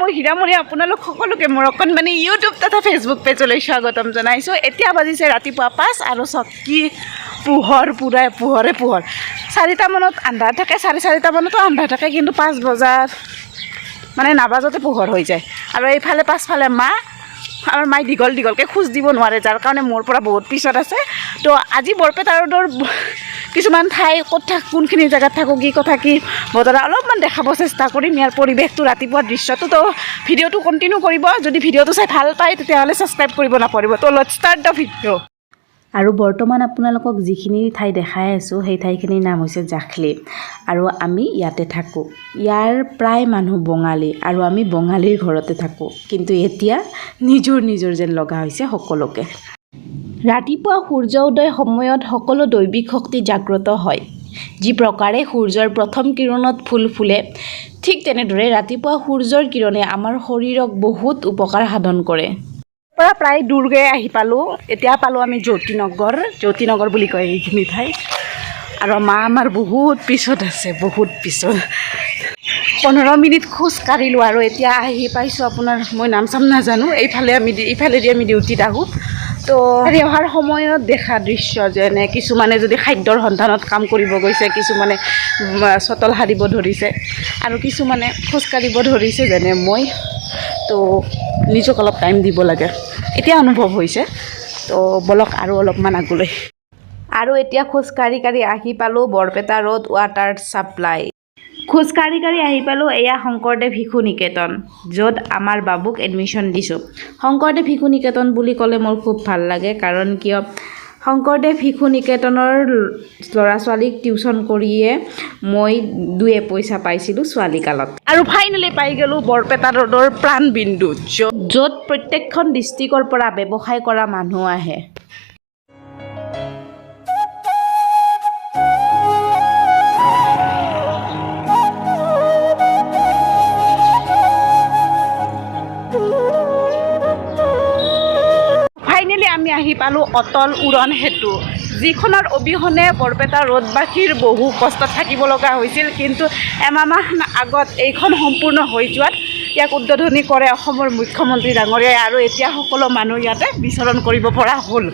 মই হীৰামণি আপোনালোক সকলোকে মোৰ অকণমানি ইউটিউব তথা ফেচবুক পেজলৈ স্বাগতম জনাইছোঁ। এতিয়া বাজিছে ৰাতিপুৱা 5 আৰু চকী পোহৰ পোহৰে 4টা মানত আন্ধাৰ থাকে, 4:30 মানতো আন্ধাৰ থাকে, কিন্তু 5 বজাত মানে নাবাজতে পোহৰ হৈ যায়। আৰু এইফালে পাছফালে মা, আমাৰ মায়ে দীঘলকৈ খোজ দিব নোৱাৰে, যাৰ কাৰণে মোৰ পৰা বহুত পিছত আছে। তো আজি বৰপেটা ৰোডৰ কিছুমান ঠাই কোনখিনি জেগাত থাকোঁ, কি কথা কি বতৰা অলপমান দেখাব চেষ্টা কৰিম। ইয়াৰ পৰিৱেশটো ৰাতিপুৱাৰ দৃশ্যটো তো ভিডিঅ'টো কণ্টিনিউ কৰিব। যদি ভিডিঅ'টো চাই ভাল পায় তেতিয়াহ'লে ছাবস্ক্ৰাইব কৰিব নাপাহৰিব। তো লেটছ ষ্টাৰ্ট দ্য ভিডিঅ'। আৰু বৰ্তমান আপোনালোকক যিখিনি ঠাই দেখাই আছোঁ সেই ঠাইখিনিৰ নাম হৈছে জাখলি, আৰু আমি ইয়াতে থাকোঁ। ইয়াৰ প্ৰায় মানুহ বঙালী আৰু আমি বঙালীৰ ঘৰতে থাকোঁ, কিন্তু এতিয়া নিজৰ যেন লগা হৈছে সকলোকে। ৰাতিপুৱা সূৰ্য উদয় সময়ত সকলো দৈবিক শক্তি জাগ্ৰত হয়। যি প্ৰকাৰে সূৰ্যৰ প্ৰথম কিৰণত ফুল ফুলে, ঠিক তেনেদৰে ৰাতিপুৱা সূৰ্যৰ কিৰণে আমাৰ শৰীৰক বহুত উপকাৰ সাধন কৰে। পৰা প্ৰায় দূৰকৈ আহি পালোঁ। এতিয়া পালোঁ আমি জ্যোতিনগৰ বুলি কয় এইখিনি ঠাই। আৰু মা আমাৰ বহুত পিছত আছে, বহুত পিছত। 15 মিনিট খোজ কাঢ়িলোঁ আৰু এতিয়া আহি পাইছোঁ আপোনাৰ, মই নাম চাম নাজানো, এইফালেদি আমি ডিউটিত আহোঁ। তো অহাৰ সময়ত দেখা দৃশ্য যেনে কিছুমানে যদি খাদ্যৰ সন্ধানত কাম কৰিব গৈছে, কিছুমানে চটল সাৰিব ধৰিছে, আৰু কিছুমানে খোজকাঢ়িব ধৰিছে যেনে মই। তো নিজক অলপ টাইম দিব লাগে, এতিয়া অনুভৱ হৈছে। তো বলক আৰু অলপমান আগলৈ। আৰু এতিয়া খোজকাঢ়ি আহি পালোঁ বৰপেটা ৰোড ৱাটাৰ ছাপ্লাই। খোজকাঢ়ি আহি পালোঁ এয়া শংকৰদেৱ শিশু নিকেতন, য'ত আমাৰ বাবুক এডমিশ্যন দিছোঁ। শংকৰদেৱ শিশু নিকেতন বুলি ক'লে মোৰ খুব ভাল লাগে, কাৰণ কিয় শংকৰদেৱ শিশু নিকেতনৰ ল'ৰা ছোৱালীক টিউশ্যন কৰিয়ে মই 2 পইচা পাইছিলোঁ ছোৱালীকালত। আৰু ফাইনেলি পাই গ'লোঁ বৰপেটা ৰোডৰ প্ৰাণবিন্দু, য'ত প্ৰত্যেকখন ডিষ্ট্ৰিক্টৰ পৰা ব্যৱসায় কৰা মানুহ আহে। আমি আহি পালোঁ অটল উৰণ সেতু, যিখনৰ অবিহনে বৰপেটা ৰোডবাসীৰ বহু কষ্টত থাকিব লগা হৈছিল। কিন্তু এমাহ আগত এইখন সম্পূৰ্ণ হৈ যোৱাত ইয়াক উদ্বোধনী কৰে অসমৰ মুখ্যমন্ত্ৰী ডাঙৰীয়াই, আৰু এতিয়া সকলো মানুহ ইয়াতে বিচৰণ কৰিব পৰা হ'ল।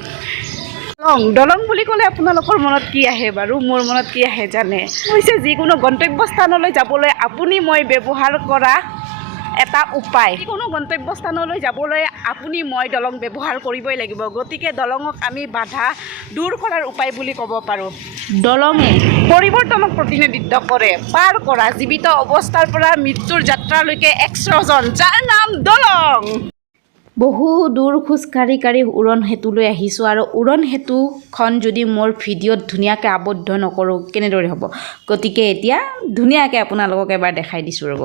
দলং বুলি ক'লে আপোনালোকৰ মনত কি আহে বাৰু? মোৰ মনত কি আহে জানে? হৈছে যিকোনো গন্তব্যস্থানলৈ যাবলৈ আপুনি মই ব্যৱহাৰ কৰা এটা উপায়। যিকোনো গন্তব্যস্থানলৈ যাবলৈ আপুনি মই দলং ব্যৱহাৰ কৰিবই লাগিব। গতিকে দলঙক আমি বাধা দূৰ কৰাৰ উপায় বুলি ক'ব পাৰোঁ। দলঙে পৰিৱৰ্তনক প্ৰতিনিধিত্ব কৰে, পাৰ কৰা জীৱিত অৱস্থাৰ পৰা মৃত্যুৰ যাত্ৰালৈকে এক স্ৰজন, যাৰ নাম দলং। বহু দূৰ খোজকাঢ়ি উৰণ সেতুলৈ আহিছোঁ, আৰু উৰণ সেতুখন যদি মোৰ ভিডিঅ'ত ধুনীয়াকৈ আবদ্ধ নকৰোঁ কেনেদৰে হ'ব? গতিকে এতিয়া ধুনীয়াকৈ আপোনালোকক এবাৰ দেখাই দিছোঁ ৰ'ব।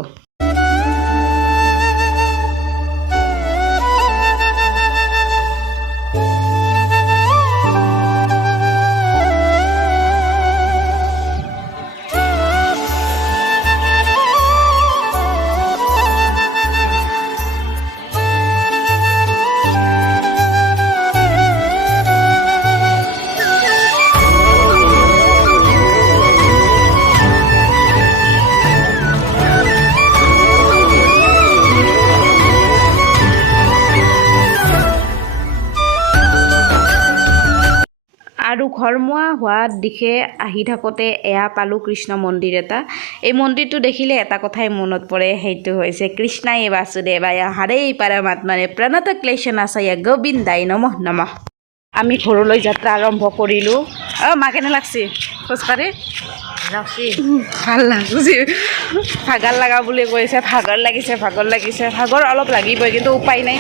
আৰু ঘৰমুৱা হোৱাৰ দিশে আহি থাকোঁতে এয়া পালোঁ কৃষ্ণ মন্দিৰ এটা। এই মন্দিৰটো দেখিলে এটা কথাই মনত পৰে, সেইটো হৈছে কৃষ্ণাই বাসুদেৱায় হৰে পৰমাত্মানে প্ৰণত ক্লেশনাশয় গোবিন্দাই নমঃ নমঃ। আমি ঘৰলৈ যাত্ৰা আৰম্ভ কৰিলোঁ। মা কেনে লাগছে খোজকাঢ়ি? ভাল লাগছে, ভাগৰ লগা বুলি কৈছে। ভাগৰ লাগিছে, ভাগৰ অলপ লাগিবই, কিন্তু উপায় নাই,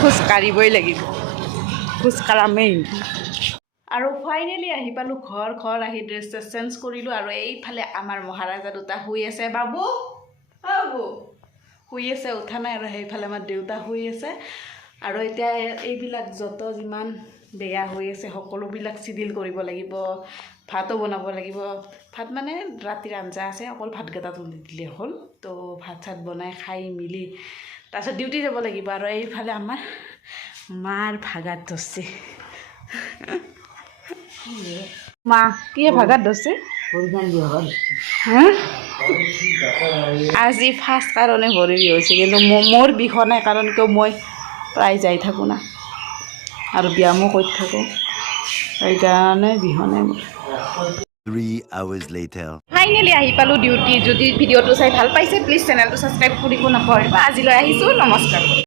খোজকাঢ়িবই লাগিব, খোজকাঢ়ামেই। আৰু ফাইনেলি আহি পালোঁ ঘৰ আহি ড্ৰেছ চেঞ্জ কৰিলোঁ, আৰু এইফালে আমাৰ মহাৰাজা দুটা শুই আছে। বাবু শুই আছে, উঠা নাই। আৰু সেইফালে আমাৰ দেউতা শুই আছে। আৰু এতিয়া এইবিলাক যত যিমান বেয়া হৈ আছে সকলোবিলাক চিডিল কৰিব লাগিব, ভাতো বনাব লাগিব। ভাত মানে ৰাতিৰ আঞ্জা আছে, অকল ভাতকেইটা তুলি দিলে হ'ল। তো ভাত চাত বনাই খাই মেলি তাৰপিছত ডিউটি যাব লাগিব। আৰু এইফালে আমাৰ মাৰ ভাগাত ধৰছে। মা কিয়ে ভাগাত ধৰছে? হা আজি ফাৰ্ষ্ট কাৰণে ভৰি বিষ হৈছে কিন্তু মোৰ বিষ নাই কাৰণ কিয় মই প্ৰায় যাই থাকোঁ না আৰু ব্যায়ামো কৰি থাকোঁ সেইকাৰণে বিষ নাই মোৰ 3 hours later. ফাইনেলি আহি পালোঁ ডিউটি যদি ভিডিঅ'টো চাই ভাল পাইছে প্লিজ চেনেলটো ছাবস্ক্ৰাইব কৰিব নাপাহৰিবা আজিলৈ আহিছোঁ নমস্কাৰ